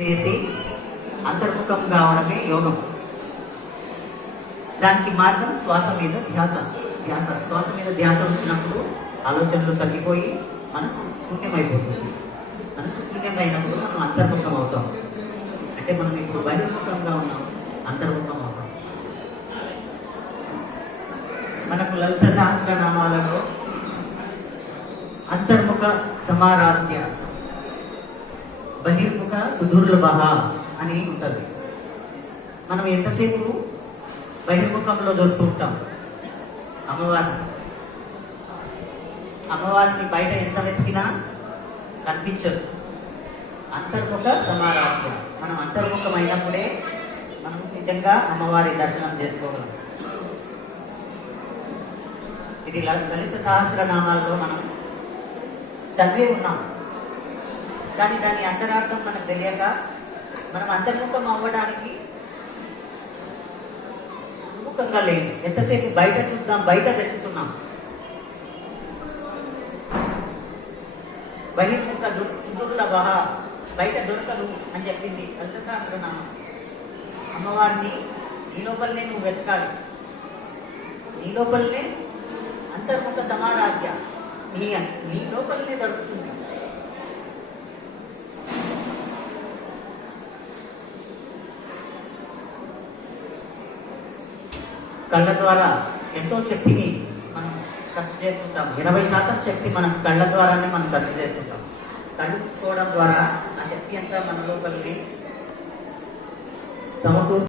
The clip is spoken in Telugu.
వేసి అంతర్ముఖం కావడమే యోగం. దానికి మార్గం శ్వాస మీద ధ్యాస. శ్వాస మీద ధ్యాస వచ్చినప్పుడు ఆలోచనలు తగ్గిపోయి మనసు శూన్యమైపోతుంది. మనసు శూన్యమైనప్పుడు మనం అంతర్ముఖం అవుతాం. అంటే మనం ఇప్పుడు బహిర్ముఖంగా ఉన్నాం, అంతర్ముఖం అవుతాం. మనకు లలిత సహస్రనామాలలో అంతర్ముఖ సమారాధ్య, బహిర్ముఖ సుదుర్లభ అని ఉంటుంది. మనం ఎంతసేపు బహిర్ముఖంలో చూస్తూ ఉంటాం అమ్మవారిని బయట ఎంత వెతికినా కనిపించదు. అంతర్ముఖ సమారాధ్య, మనం అంతర్ముఖం అయినప్పుడే మనం నిజంగా అమ్మవారి దర్శనం చేసుకోగలం. ఇది లలిత సహస్రనామాల్లో మనం చదివే ఉన్నాం, కానీ దాని అంతరార్థం మనకు తెలియక మనం అంతర్ముఖం అవ్వడానికి సుముఖంగా లేదు. ఎంతసేపు బయట చూద్దాం, బయట వెతుకుతున్నాం. బహిర్ముఖ సుదుర్లభ, బయట దొరకదు అని చెప్పింది లలిత సహస్రనామం. అమ్మవారిని నీ లోపలనే నువ్వు వెతకాలి, నీ లోపలనే అంతర్ముఖ సమారాధ్య, నీ లోపలనే దొరుకుతుంది. కళ్ళ ద్వారా ఎంతో శక్తిని మనం ఖర్చు చేస్తుంటాం. 80% శక్తి మనం కళ్ళ ద్వారానే మనం ఖర్చు చేస్తుంటాం. కళ్ళు మూసుకోవడం ద్వారా ఆ శక్తి అంతా మన లోపలికి సమకూరు